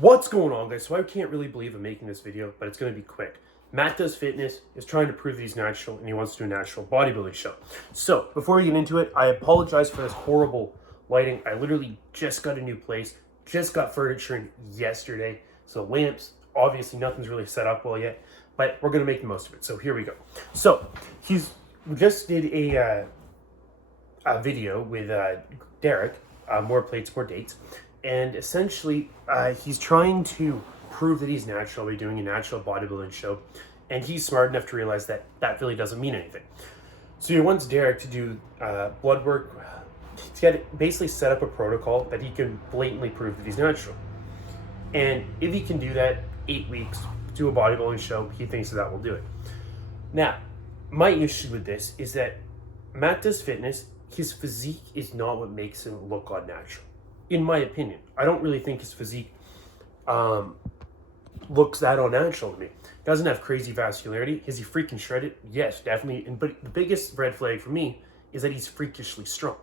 What's going on, guys? So I can't really believe I'm making this video, but it's going to be quick. Matt Does Fitness is trying to prove that he's natural, and he wants to do a natural bodybuilding show. So before we get into it, I apologize for this horrible lighting. I literally just got a new place, just got furniture in yesterday. So lamps, obviously nothing's really set up well yet, but we're going to make the most of it. So here we go. So we just did a video with Derek, More Plates, More Dates. And essentially, he's trying to prove that he's natural by doing a natural bodybuilding show. And he's smart enough to realize that that really doesn't mean anything. So he wants Derek to do blood work, to basically set up a protocol that he can blatantly prove that he's natural. And if he can do that, 8 weeks, do a bodybuilding show, he thinks that will do it. Now, my issue with this is that Matt Does Fitness, his physique is not what makes him look unnatural. In my opinion, I don't really think his physique looks that unnatural to me. Doesn't have crazy vascularity. Is he freaking shredded? Yes, definitely. But the biggest red flag for me is that he's freakishly strong.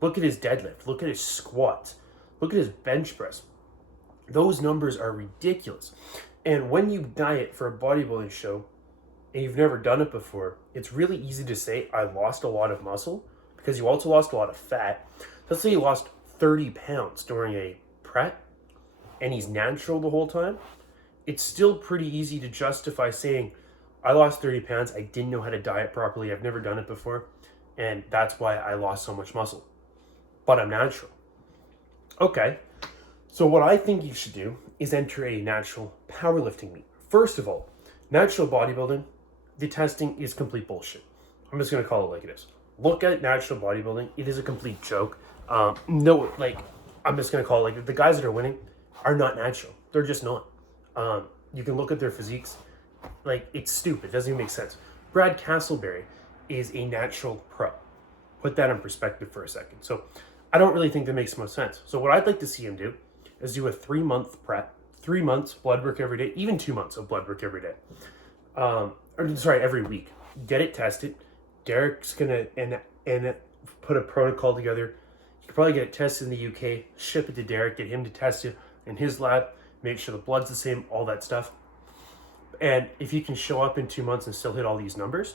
Look at his deadlift. Look at his squats. Look at his bench press. Those numbers are ridiculous. And when you diet for a bodybuilding show and you've never done it before, it's really easy to say, I lost a lot of muscle, because you also lost a lot of fat. Let's say you lost 30 pounds during a prep and he's natural the whole time. It's still pretty easy to justify saying, I lost 30 pounds, I didn't know how to diet properly, I've never done it before, and that's why I lost so much muscle. But I'm natural. Okay, so what I think you should do is enter a natural powerlifting meet. First of all, natural bodybuilding, the testing is complete bullshit. I'm just gonna call it like it is. Look at natural bodybuilding, it is a complete joke. I'm just gonna call it like the guys that are winning are not natural. They're just not. You can look at their physiques, like it's stupid. It doesn't even make sense. Brad Castleberry is a natural pro. Put that in perspective for a second. So I don't really think that makes most sense. So what I'd like to see him do is do a 3-month prep, 3 months blood work every day, even 2 months of blood work every day. Every week. Get it tested. Derek's gonna and put a protocol together. You could probably get it tested in the UK, ship it to Derek, get him to test it in his lab, make sure the blood's the same, all that stuff. And if he can show up in 2 months and still hit all these numbers,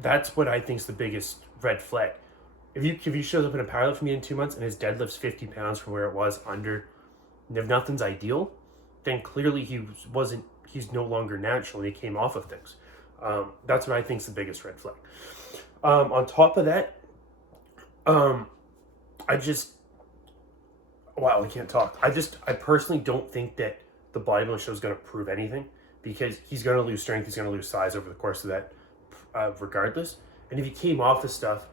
that's what I think is the biggest red flag. If he shows up in a powerlifting meet in 2 months and his deadlift's 50 pounds from where it was under, and if nothing's ideal, then clearly he's no longer natural and he came off of things. That's what I think is the biggest red flag. On top of that, I can't talk. I personally don't think that the bodybuilding show is going to prove anything, because he's going to lose strength, he's going to lose size over the course of that, regardless. And if he came off the stuff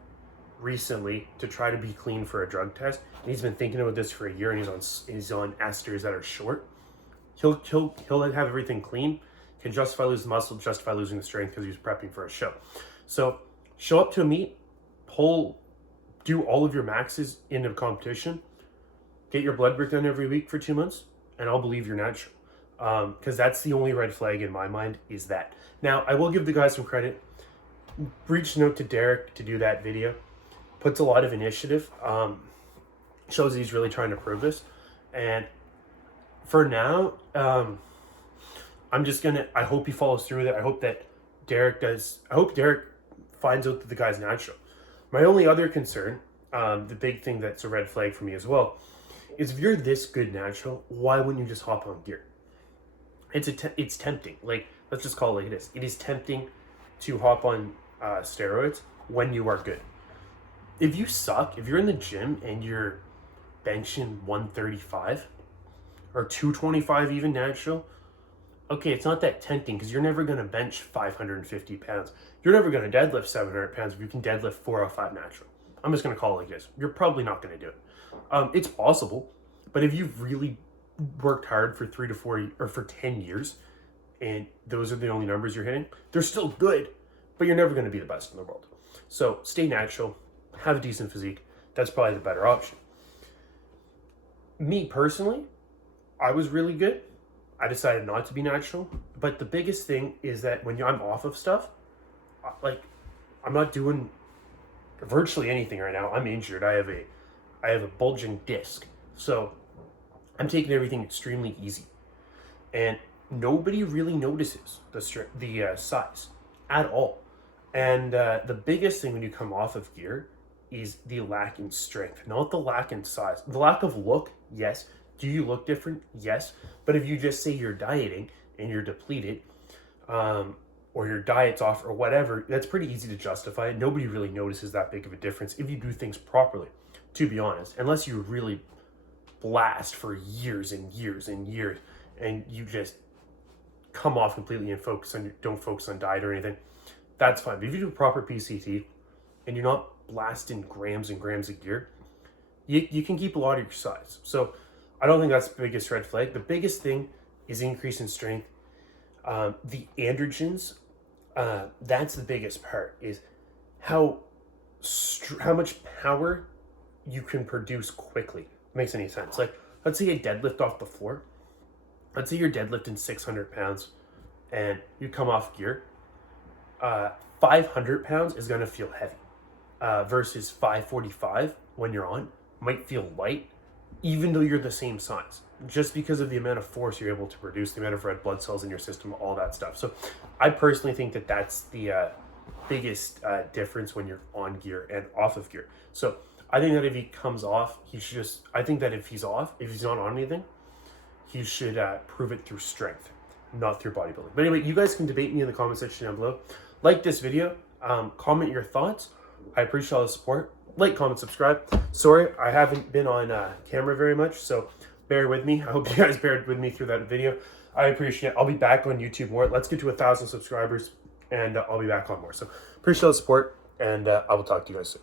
recently to try to be clean for a drug test, and he's been thinking about this for a year, and he's on esters that are short, he'll have everything clean, can justify losing muscle, justify losing the strength because he was prepping for a show. So show up to a meet, do all of your maxes in a competition, get your blood work done every week for 2 months, and I'll believe you're natural. Because that's the only red flag in my mind, is that. Now, I will give the guys some credit. Reaching out to Derek to do that video puts a lot of initiative. Shows that he's really trying to prove this. And for now, I hope he follows through with it. I hope Derek finds out that the guy's natural. My only other concern, the big thing that's a red flag for me as well, is if you're this good natural, why wouldn't you just hop on gear? It's tempting. Like, let's just call it like it is. It is tempting to hop on steroids when you are good. If you suck, if you're in the gym and you're benching 135 or 225 even natural, okay, it's not that tempting, because you're never going to bench 550 pounds. You're never going to deadlift 700 pounds if you can deadlift 405 natural. I'm just going to call it like this. You're probably not going to do it. It's possible, but if you've really worked hard for 3 to 4 or for 10 years, and those are the only numbers you're hitting, they're still good, but you're never going to be the best in the world. So stay natural, have a decent physique. That's probably the better option. Me personally, I was really good. I decided not to be natural, but the biggest thing is that when I'm off of stuff, like, I'm not doing virtually anything right now. I'm injured. I have a bulging disc, so I'm taking everything extremely easy, and nobody really notices the size at all. And the biggest thing when you come off of gear is the lack in strength, not the lack in size. The lack of look, yes. Do you look different? Yes. But if you just say you're dieting and you're depleted, or your diet's off or whatever, that's pretty easy to justify. Nobody really notices that big of a difference if you do things properly, to be honest. Unless you really blast for years and years and years and you just come off completely and don't focus on diet or anything, that's fine. But if you do proper PCT and you're not blasting grams and grams of gear, you can keep a lot of your size. So I don't think that's the biggest red flag. The biggest thing is increase in strength. The androgens, that's the biggest part, is how much power you can produce quickly. Makes any sense? Like, let's say you deadlift off the floor. Let's say you're deadlifting 600 pounds and you come off gear. 500 pounds is going to feel heavy, versus 545 when you're on might feel light, even though you're the same size, just because of the amount of force you're able to produce, the amount of red blood cells in your system, all that stuff. So I personally think that that's the biggest difference when you're on gear and off of gear. So I think that if he comes off, I think that if he's not on anything, he should prove it through strength, not through bodybuilding. But anyway, you guys can debate me in the comment section down below. Like this video, comment your thoughts. I appreciate all the support. Like, comment, subscribe. Sorry, I haven't been on camera very much, so bear with me. I hope you guys bear with me through that video. I appreciate it. I'll be back on YouTube more. Let's get to 1,000 subscribers, and I'll be back on more. So appreciate all the support, and I will talk to you guys soon.